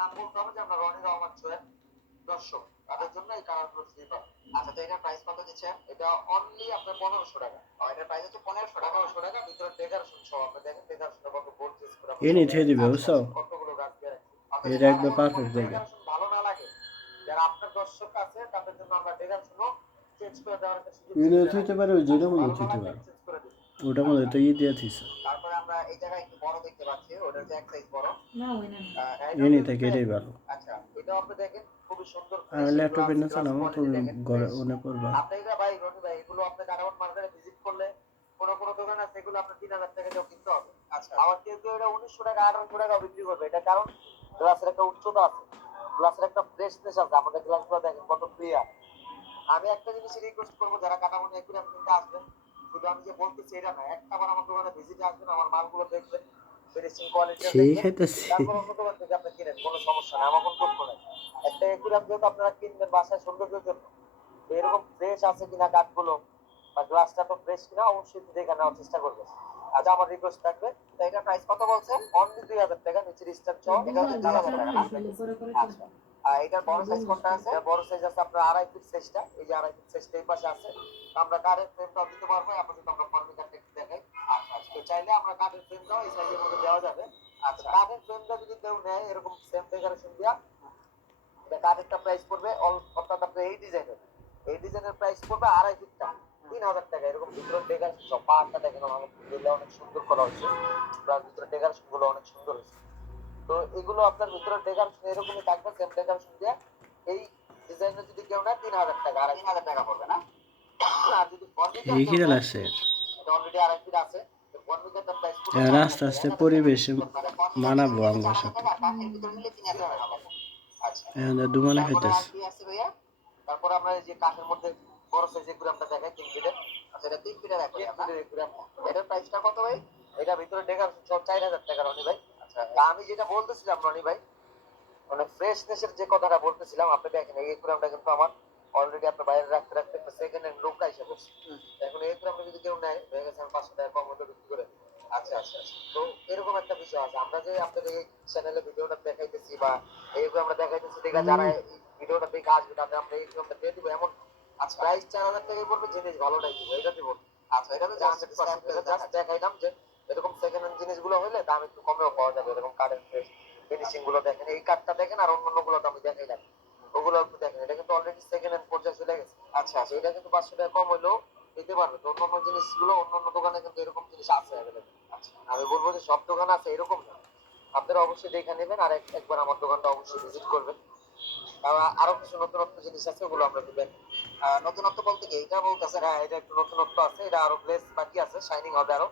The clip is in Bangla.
নাম বলতে হবে যে আমরা রনি রহমান সোহেল দর্শক, তাদের জন্য এই কালারগুলো ফ্রি পাবেন। আচ্ছা, তো এটার প্রাইস কত দিচ্ছেন? এটা অনলি আপনার 1500 টাকা। এটার প্রাইস হচ্ছে 1500 টাকা, ভিতরে ডেকোরেশন সহ। আপনি দেখেন ডেকোরেশনটা কত গোর্জিয়াস করে আমরা এনে ছেড়ে দিবে, বুঝছো? কতগুলো গাছ দিয়ে রাখছি। এটা একবার পারফেক্ট জায়গা। ডেকোরেশন ভালো না লাগে, যারা আপনার দর্শক আছে তাদের জন্য আমরা ডেকোরেশনও চেঞ্জ করে দেওয়ার একটা সুযোগ এনে সুবিধা থইতে রাখি। পারে, ওই যেটার মধ্যে ভালো না থইতে লাগলে পারো। চেঞ্জ করে দিই। ওটার মধ্যে তো ই দিয়ে থইছে। তারপরে আমরা এই জায়গায় একটু বড় দেখতে পাচ্ছি, ওটা হচ্ছে এক সাইজ বড়। না ওই না এনে থেকে এটাই ভালো। আচ্ছা, এটাও আপনি দেখেন খুবই সুন্দর আর ফিনিশিং ল্যাপটপে গ্লাস না গ্লাস চালাও, কোয়ালিটি তুমি দেখেন ঘরে ফ্রেশ। ওনে পড়বা। আপনি এটা ভাই রনি ভাই, এগুলো আপনি কারাবন মার্কেটে ভিজিট করলে কোন দোকান আছে এগুলো আপনার 3000 টাকা দিয়েও কিনতে হবে। আচ্ছা, আবার কেউ কেউ এটা 1900 টাকা 1800 টাকা বিক্রি করবে। এটা কারণ গ্লাসের একটা উচ্চতা আছে, গ্লাসের একটা ফ্রেশনেস আছে। আমাদের গ্লাসগুলো দেখেন কত ক্লিয়ার। আমি একটা জিনিস রিকোয়েস্ট করবো, যারা কাটামনি একুরিয়াম কিনতে আসবেন, শুধু আমি যে বলতেছি এটা না, একটাবার আমার দোকানে ভিজিটে আসবেন, আমার মালগুলো দেখবেন, ফিনিশিং কোয়ালিটিটা সেই দেখবেন, খাইতেছি। তারপর অন্য দোকান থেকে আপনি কিনেন, কোনো সমস্যা নেই, আমার কোনো দুঃখ নেই। একটা একুরিয়াম যেহেতু আপনারা কিনবেন বাসায় সৌন্দর্যের জন্য, তো এরকম ফ্রেশ আছে কিনা কাঠগুলো বা গ্লাসটা তো ফ্রেশ কিনা অবশ্যই একটু দেখে নেওয়ার চেষ্টা করবেন। আচ্ছা, আমার রিকোয়েস্ট থাকবে। তো এটা প্রাইস কত বলছেন? অনলি 2000 টাকা, নিচের স্টার ছ, এটা হচ্ছে 2000 টাকা না? আচ্ছা, আর এটার বড় সাইজ কোনটা আছে? এটা বড় সাইজ আছে আপনার 2.5 ফিট সাইজটা, এই যে 2.5 ফিট সাইজটা এই পাশে আছে। আমরা কাঠের ফ্রেমটাও দিতে পারবো, আপাতত আমরা ফার্নিচারটা একটু দেখাই। আচ্ছা আচ্ছা, তো চাইলে আমরা কাঠের ফ্রেমটাও এই সাইজের মধ্যে দেওয়া যাবে। আচ্ছা, কাঠের ফ্রেমটা যদি কেউ নেয় এরকম সেম ডেকোরেশন দিয়া, এটা কাঠেরটা প্রাইস পড়বে অর্থাৎ আপনার এই ডিজাইনের প্রাইস পড়বে 2.5 ফিটটা 3000 টাকা। এরকম ভিতরে ডেকোরেশন সব পাহাড়টা দেখেন আলহামদুলিল্লাহ অনেক সুন্দর করা হয়েছে, প্লাস ভিতরে ডেকোরেশন গুলো অনেক সুন্দর হয়েছে। তো এগুলো আপনার ভিতরে ডেকোরেশন এরকমই থাকবে, সেম ডেকোরেশন দিয়ে। এই ডিজাইনে যদি কেউ নেয় 3000 টাকা, 3000 টাকা পড়বে না? আর যদি ফার্নিচার এই কেউ কিনা নেয়, লাগছে। এটা অলরেডি 2.5 ফিট আছে, তো ফার্নিচারটা প্রাইস পড়বে এখন 4000 আস্তে টাকা, আস্তে 1000 টাকা। পরিবেশে মানে ফার্নিচার যদি মানাবো নিলে আমার 4000 সাথে। টাকা, কাঠের ভিতরে নিলে 3000 টাকা পাবে। আচ্ছা, এখন দুমানে তারপরে আর খাইতেছে। কি আছে ভাইয়া? তারপরে আমরা এই যে কাঠের মধ্যে বড় সাইজের গুরামটা দেখাই 3 ফিটের। আচ্ছা, এটা 3 ফিটের গুরাম। এটার প্রাইসটা কত ভাই? এটা ভিতরে ডেকোরেশন সব 4000 টাকা রনি ভাই। আচ্ছা, তা আমি যেটা বলতেছিলাম রনি ভাই, মানে ফ্রেশনেসের যে কথাটা বলতেছিলাম, আপনি দেখেন এই গুরামটা কিন্তু আমার অলরেডি আপনার বাইরে রাখতে রাখতে একটা সেকেন্ড হ্যান্ড লোকটা এসে বসছে। এখন এই গুরামটা যদি কেউ নেয়, হয়ে গেছে আমি 500 টাকা কম মতো বিক্রি করে দিই। আচ্ছা আচ্ছা আচ্ছা, তো এরকম একটা বিষয় আছে। আমরা যে আপনাদের এই চ্যানেলে ভিডিওটা দেখাইতেছি বা এইগুলো আমরা দেখাইতেছি, দেখা যারা এই ভিডিওটা দেখে আসবে তাদের আমরা এই ফিল্মটা দিয়ে দিব এমন। আচ্ছা, প্রাইস 4000 টাকাই পড়বে, জিনিস ভালোটাই দিব, এটা দিব। আচ্ছা, এটা তো জাস্ট দেখাইলাম যে এরকম সেকেন্ড হ্যান্ড জিনিসগুলো হলে দাম একটু কমেও পাওয়া যাবে। এরকম কারেন্ট ফিনিশিং গুলো দেখেন, এই কাঠটা দেখেন, আর অন্যান্য গুলো তো আমি দেখাইলাম, ওগুলো একটু দেখেন। এটা কিন্তু অলরেডি সেকেন্ড হ্যান্ড পর্যায়ে চলে গেছে। আচ্ছা আচ্ছা, এটা কিন্তু 500 টাকা কম হইলেও দিতে পারবে। তো অন্যান্য জিনিসগুলো অন্যান্য দোকানে কিন্তু এরকম জিনিস আছে অ্যাভেলেবেল। আচ্ছা, আমি বলবো যে সব দোকান আছে এরকম না, আপনারা অবশ্যই দেখে নেবেন আর একবার আমার দোকানটা অবশ্যই ভিজিট করবেন। আরো কিছু নতুনত্ব জিনিস আছে, ওগুলো আমরা দিবেন। নতুনত্ব বলতে কি এটা বলতেছে? হ্যাঁ, এটা একটু নতুনত্ব আছে, এটা আরো গ্লেজ বাকি আছে, শাইনিং হবে আরো।